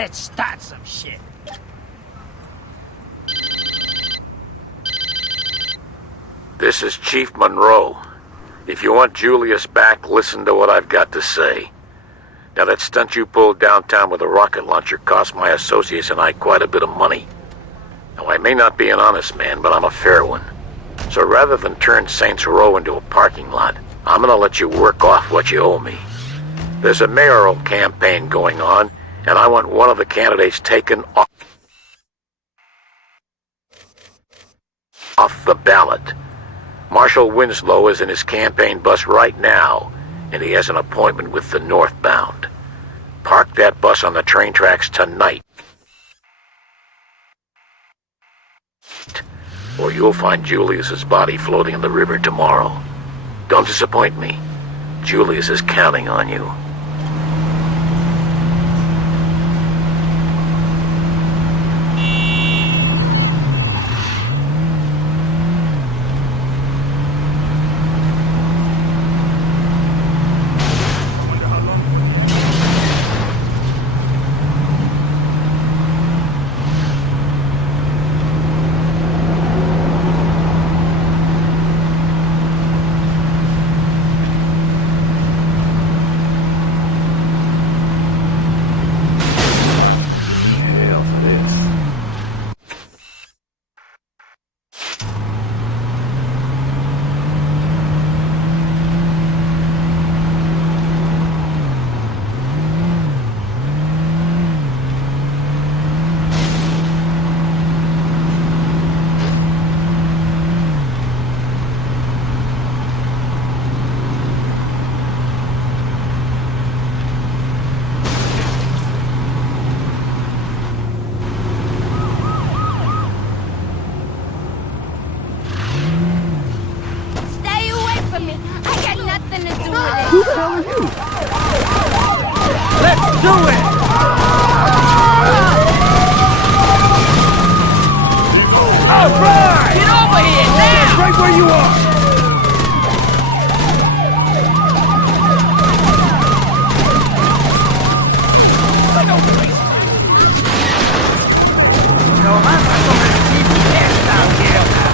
Let's start some shit. This is Chief Monroe. If you want Julius back, listen to what I've got to say. Now, that stunt you pulled downtown with a rocket launcher cost my associates and I quite a bit of money. Now, I may not be an honest man, but I'm a fair one. So rather than turn Saints Row into a parking lot, I'm gonna let you work off what you owe me. There's a mayoral campaign going on, and I want one of the candidates taken off the ballot. Marshal Winslow is in his campaign bus right now, and he has an appointment with the northbound. Park that bus on the train tracks tonight, or you'll find Julius's body floating in the river tomorrow. Don't disappoint me. Julius is counting on you. Who the hell are you? Let's do it! All right! Get over here now! Right where you are!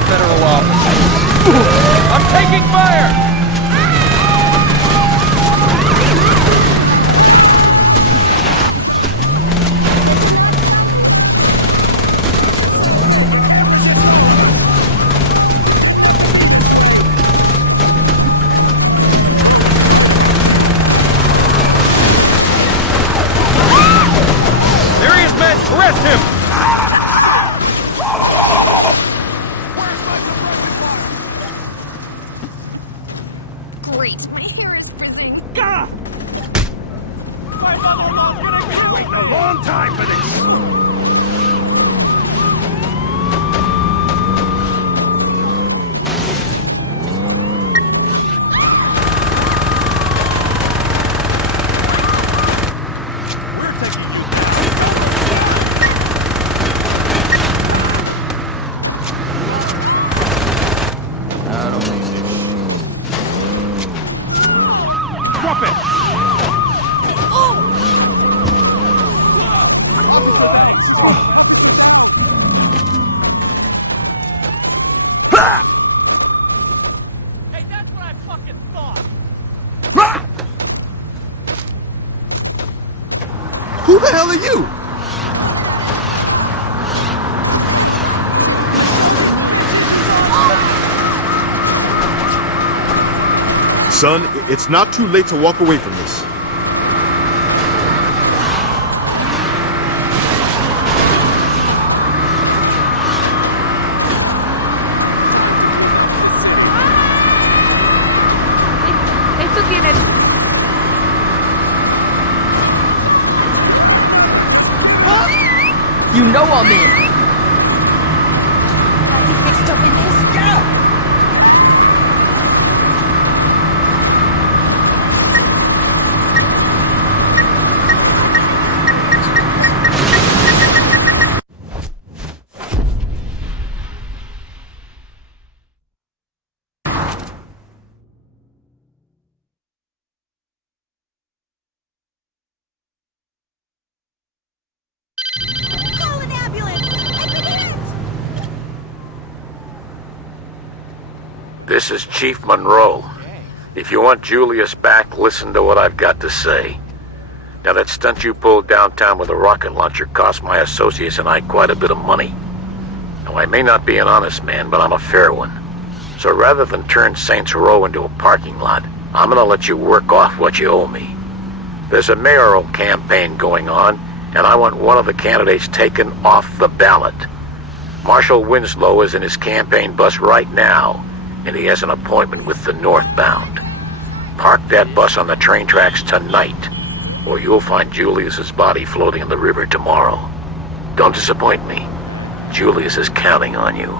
Federal office. I'm taking fire! Serious men, arrest him! Great, my hair is frizzing. Gah! Been waiting a long time for this! Drop it! Hey, that's what I fucking thought! Who the hell are you? Son, it's not too late to walk away from this. Esto tiene... You know I'm in! This is Chief Monroe. If you want Julius back, listen to what I've got to say. Now, that stunt you pulled downtown with a rocket launcher cost my associates and I quite a bit of money. Now, I may not be an honest man, but I'm a fair one. So rather than turn Saints Row into a parking lot, I'm gonna let you work off what you owe me. There's a mayoral campaign going on, and I want one of the candidates taken off the ballot. Marshal Winslow is in his campaign bus right now, and he has an appointment with the northbound. Park that bus on the train tracks tonight, or you'll find Julius's body floating in the river tomorrow. Don't disappoint me. Julius is counting on you.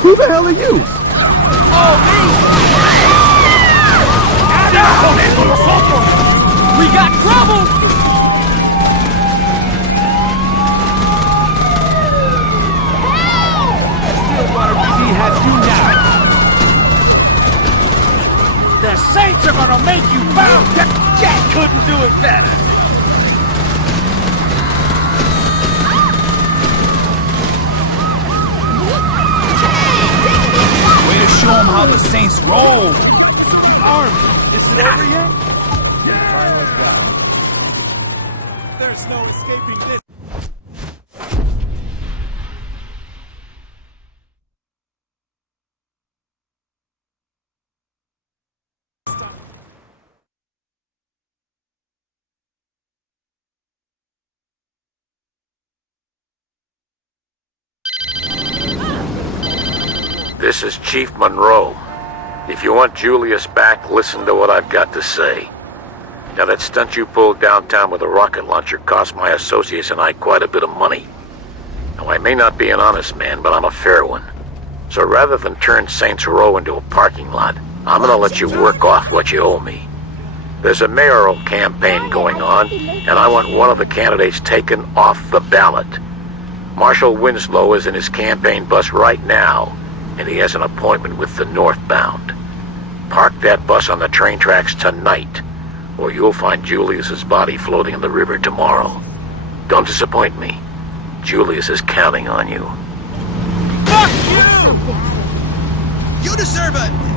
Who the hell are you? Oh, me! We got trouble! Stillwater PD has you now. The Saints are gonna make you bow. Jack couldn't do it better. Way to show them how the Saints roll! Army, is it over yet? Finally got it. There's no escaping this. This is Chief Monroe. If you want Julius back, listen to what I've got to say. Now, that stunt you pulled downtown with a rocket launcher cost my associates and I quite a bit of money. Now, I may not be an honest man, but I'm a fair one. So rather than turn Saints Row into a parking lot, I'm gonna let you work off what you owe me. There's a mayoral campaign going on, and I want one of the candidates taken off the ballot. Marshal Winslow is in his campaign bus right now, and he has an appointment with the northbound. Park that bus on the train tracks tonight, or you'll find Julius's body floating in the river tomorrow. Don't disappoint me. Julius is counting on you. Fuck So you! bad. You deserve it.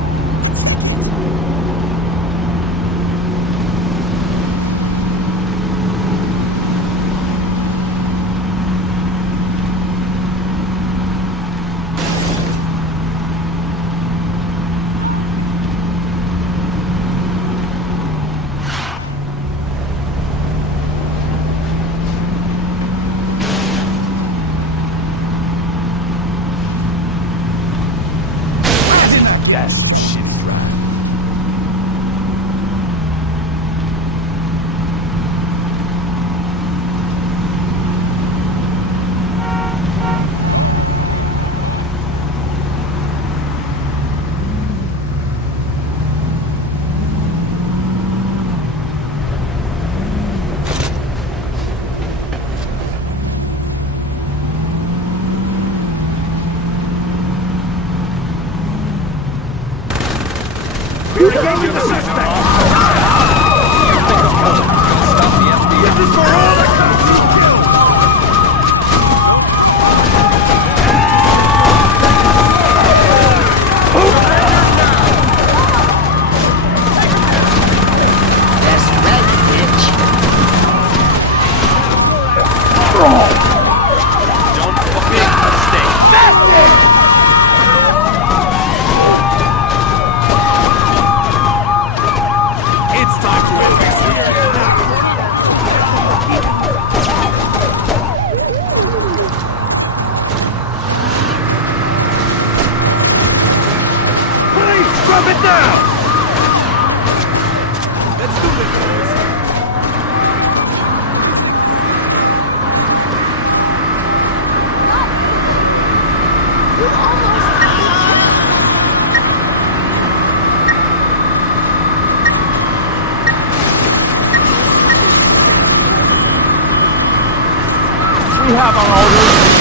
have our orders.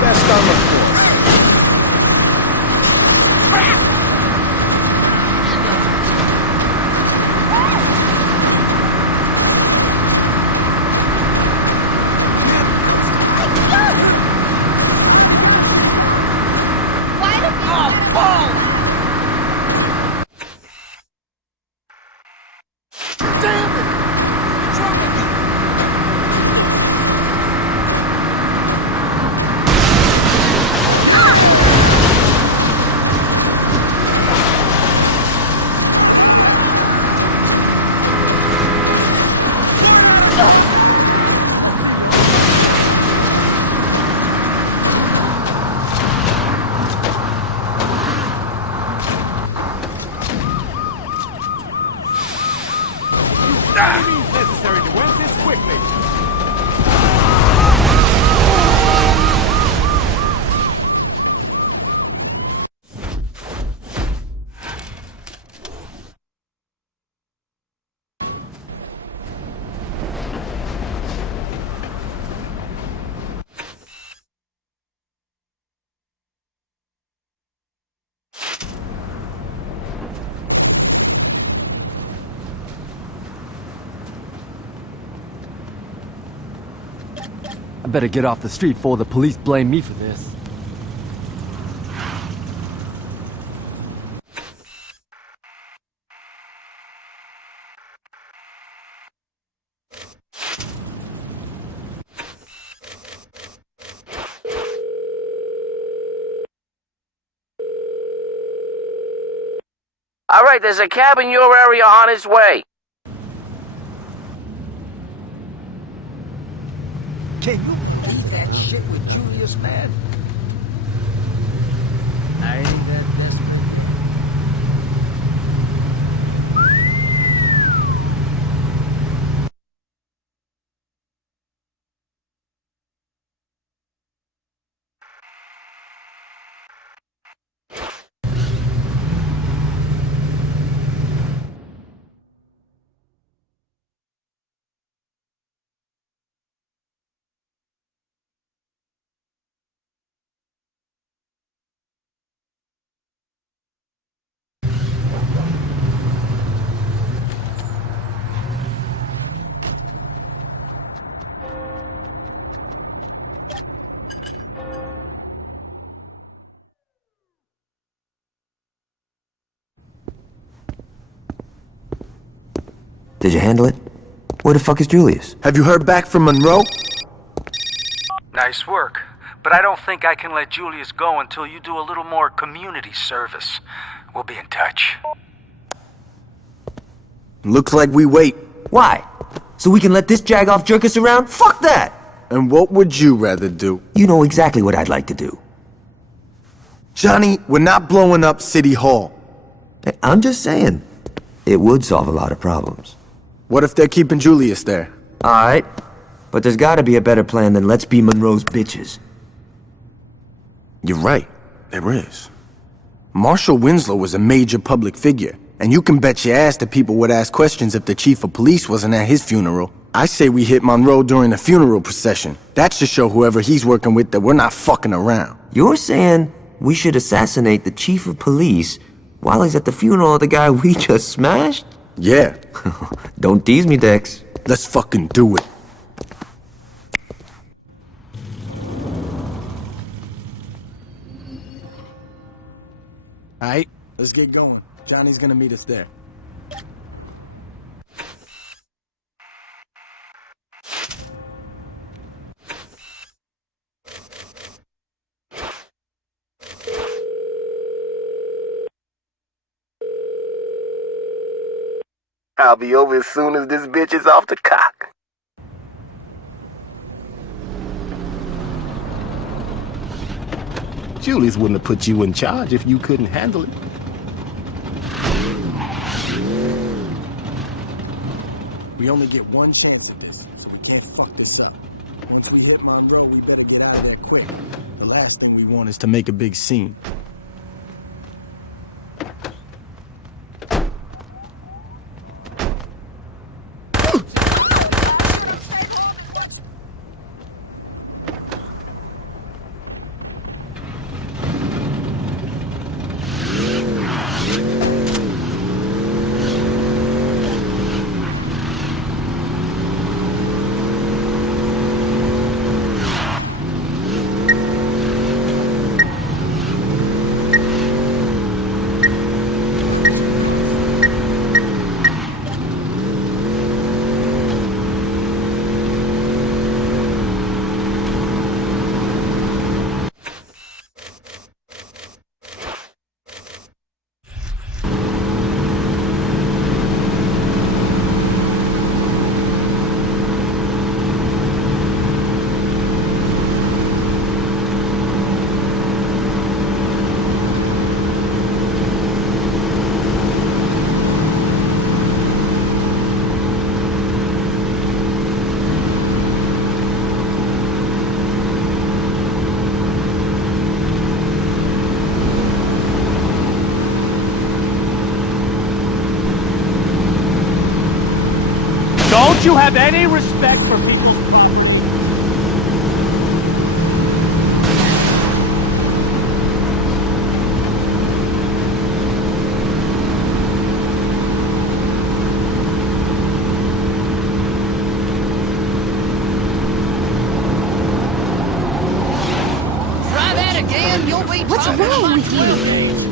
Best on the floor. It means necessary to end this quickly. I better get off the street before the police blame me for this. All right, there's a cab in your area on its way. Can you beat that shit with Julius, man? I ain't that desperate. Did you handle it? Where the fuck is Julius? Have you heard back from Monroe? Nice work. But I don't think I can let Julius go until you do a little more community service. We'll be in touch. Looks like we wait. Why? So we can let this jag-off jerk us around? Fuck that! And what would you rather do? You know exactly what I'd like to do. Johnny, we're not blowing up City Hall. Hey, I'm just saying, it would solve a lot of problems. What if they're keeping Julius there? Alright, but there's gotta be a better plan than let's be Monroe's bitches. You're right, there is. Marshal Winslow was a major public figure, and you can bet your ass that people would ask questions if the chief of police wasn't at his funeral. I say we hit Monroe during the funeral procession. That should show whoever he's working with that we're not fucking around. You're saying we should assassinate the chief of police while he's at the funeral of the guy we just smashed? Yeah. Don't tease me, Dex. Let's fucking do it. Alright, let's get going. Johnny's gonna meet us there. I'll be over as soon as this bitch is off the cock. Julius wouldn't have put you in charge if you couldn't handle it. We only get one chance at this, so we can't fuck this up. Once we hit Monroe, we better get out of there quick. The last thing we want is to make a big scene. Don't you have any respect for people's property? Try that again, you'll be What's wrong with you?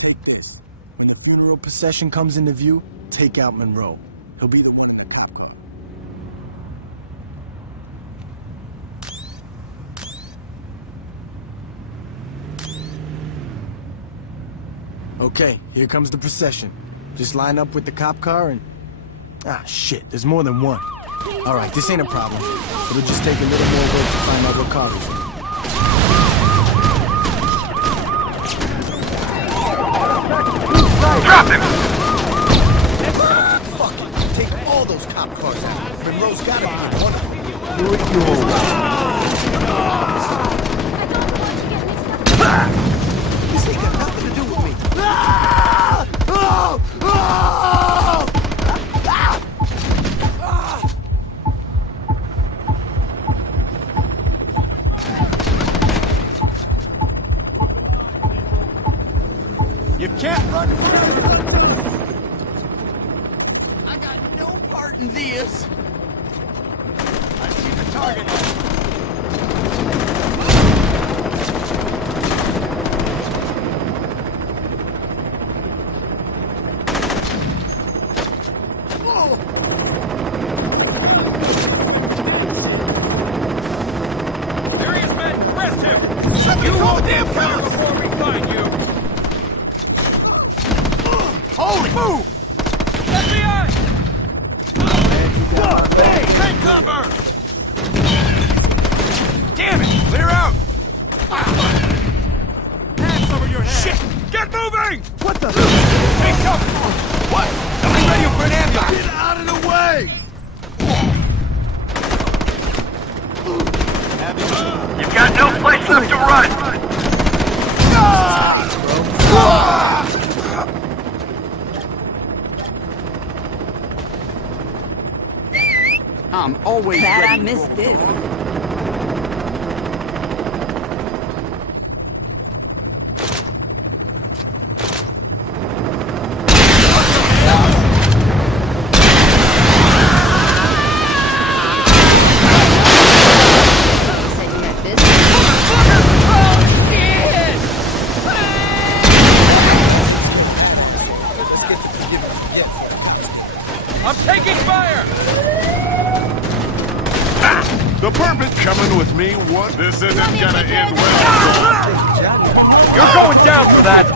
Take this. When the funeral procession comes into view, take out Monroe. He'll be the one in the cop car. Okay, here comes the procession. Just line up with the cop car and... Ah, shit, there's more than one. Alright, this ain't a problem. It'll just take a little more work to find out what car it's in. Drop him! Fuck it. Take all those cop cars out. Monroe's gotta be one of them. Do it your way. This ain't got nothing to do with me. You can't run I got no part in this. I see the target. There he is, man! Arrest him! You hold damn cover before we find you! Holy move! FBI! Hey! Take cover! Damn it! Clear out! Hands over your head! Shit! Get moving! What the? Take cover! What? I'm ready for an ambulance! Get out of the way! You've got no place left to run! I'm always Glad ready I missed this. I'm taking fire! The purpose coming with me. What? This isn't gonna end well. You're going down for that!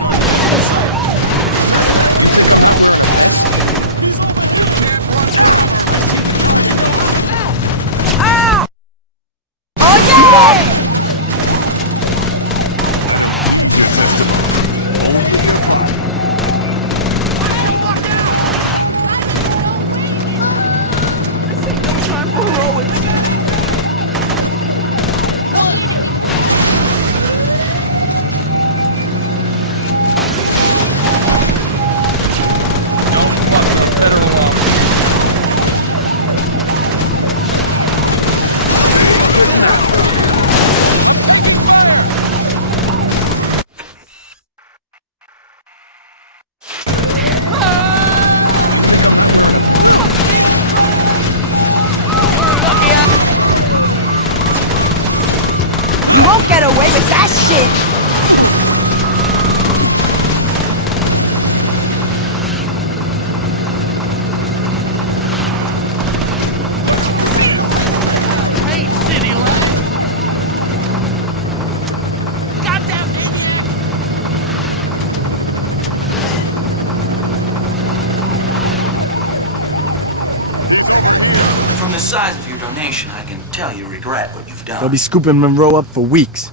You won't get away with that shit! From the size of your donation, I can tell you regret what you've done. They'll be scooping Monroe up for weeks.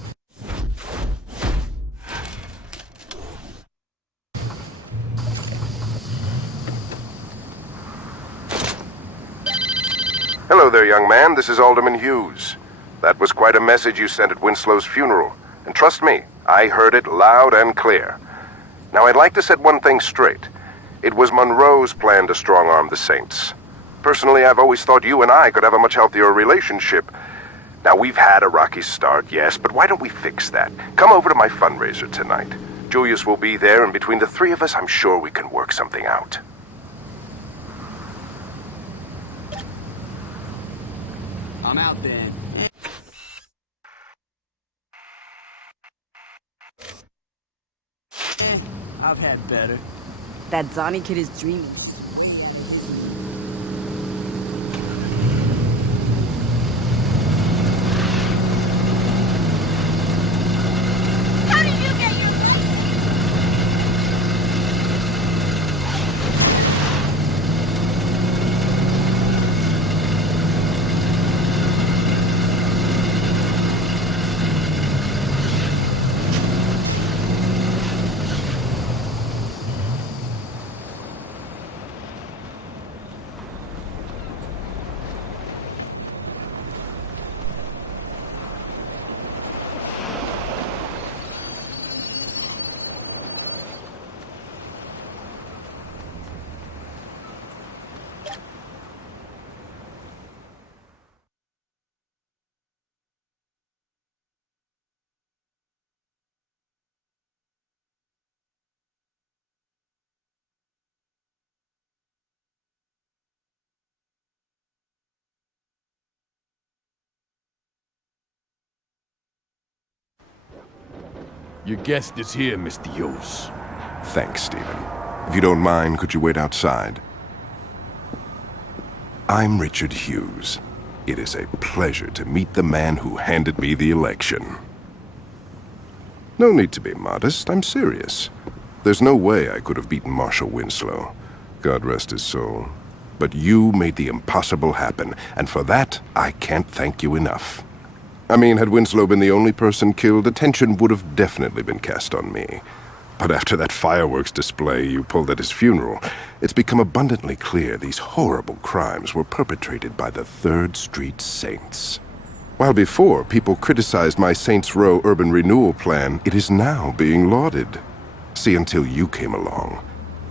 Hello there, young man. This is Alderman Hughes. That was quite a message you sent at Winslow's funeral. And trust me, I heard it loud and clear. Now, I'd like to set one thing straight. It was Monroe's plan to strong-arm the Saints. Personally, I've always thought you and I could have a much healthier relationship. Now, we've had a rocky start, yes, but why don't we fix that? Come over to my fundraiser tonight. Julius will be there, and between the three of us, I'm sure we can work something out. I'm out then. I've had better. That Zonnie kid is dreaming. How did you get your Your guest is here, Mr. Hughes. Thanks, Stephen. If you don't mind, could you wait outside? I'm Richard Hughes. It is a pleasure to meet the man who handed me the election. No need to be modest, I'm serious. There's no way I could have beaten Marshal Winslow. God rest his soul. But you made the impossible happen, and for that, I can't thank you enough. I mean, had Winslow been the only person killed, attention would have definitely been cast on me. But after that fireworks display you pulled at his funeral, it's become abundantly clear these horrible crimes were perpetrated by the 3rd Street Saints. While before people criticized my Saints Row urban renewal plan, it is now being lauded. See, until you came along,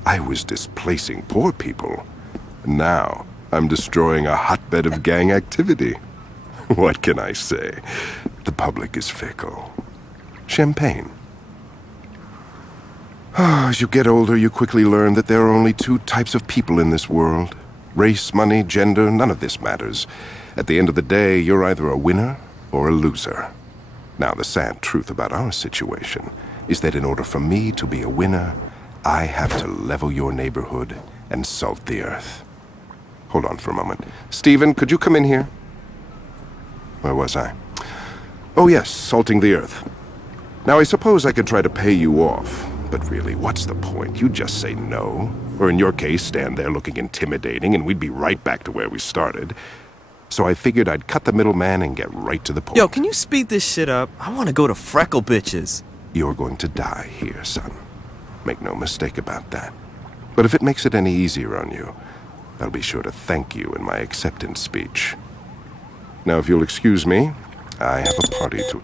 I was displacing poor people. Now, I'm destroying a hotbed of gang activity. What can I say? The public is fickle. Champagne. As you get older, you quickly learn that there are only 2 types of people in this world. Race, money, gender, none of this matters. At the end of the day, you're either a winner or a loser. Now, the sad truth about our situation is that in order for me to be a winner, I have to level your neighborhood and salt the earth. Hold on for a moment. Stephen, could you come in here? Where was I? Oh yes, salting the earth. Now I suppose I could try to pay you off, but really, what's the point? You'd just say no. Or in your case, stand there looking intimidating and we'd be right back to where we started. So I figured I'd cut the middleman and get right to the point. Yo, can you speed this shit up? I want to go to Freckle Bitches. You're going to die here, son. Make no mistake about that. But if it makes it any easier on you, I'll be sure to thank you in my acceptance speech. Now, if you'll excuse me, I have a party to...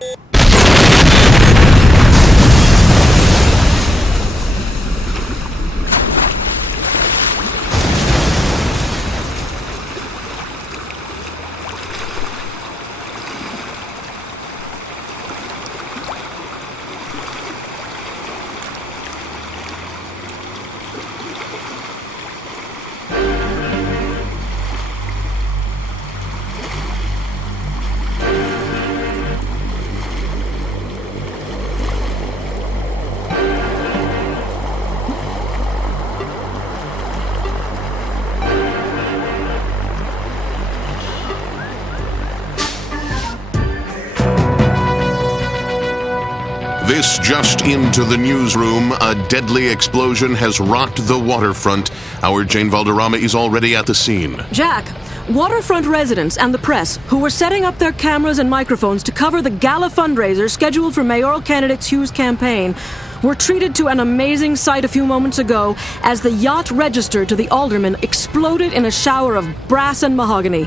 This just into the newsroom. A deadly explosion has rocked the waterfront. Our Jane Valderrama is already at the scene. Jack, waterfront residents and the press, who were setting up their cameras and microphones to cover the gala fundraiser scheduled for mayoral candidate Hugh's campaign, were treated to an amazing sight a few moments ago as the yacht registered to the alderman exploded in a shower of brass and mahogany.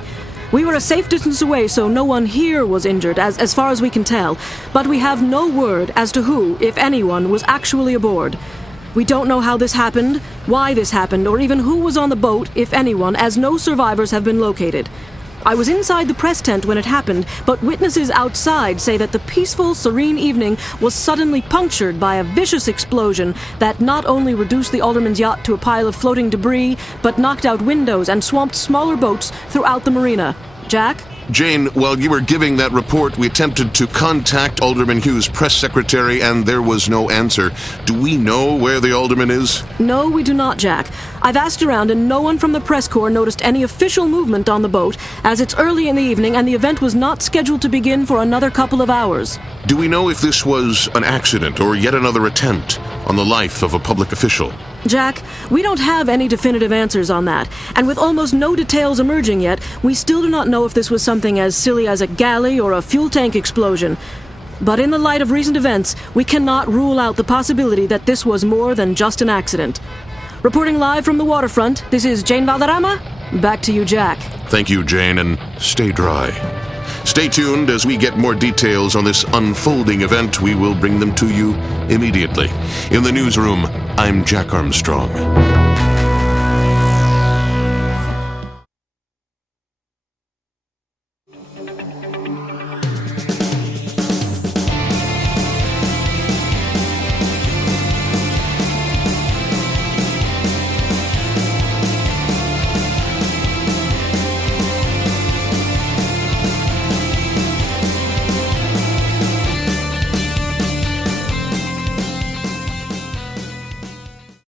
We were a safe distance away, so no one here was injured, as far as we can tell. But we have no word as to who, if anyone, was actually aboard. We don't know how this happened, why this happened, or even who was on the boat, if anyone, as no survivors have been located. I was inside the press tent when it happened, but witnesses outside say that the peaceful, serene evening was suddenly punctured by a vicious explosion that not only reduced the alderman's yacht to a pile of floating debris, but knocked out windows and swamped smaller boats throughout the marina. Jack? Jane, while you were giving that report, we attempted to contact Alderman Hugh's press secretary, and there was no answer. Do we know where the alderman is? No, we do not, Jack. I've asked around, and no one from the press corps noticed any official movement on the boat, as it's early in the evening, and the event was not scheduled to begin for another couple of hours. Do we know if this was an accident or yet another attempt on the life of a public official? Jack, we don't have any definitive answers on that, and with almost no details emerging yet, we still do not know if this was something as silly as a galley or a fuel tank explosion. But in the light of recent events, we cannot rule out the possibility that this was more than just an accident. Reporting live from the waterfront, this is Jane Valderrama. Back to you, Jack. Thank you, Jane, and stay dry. Stay tuned as we get more details on this unfolding event. We will bring them to you immediately. In the newsroom, I'm Jack Armstrong.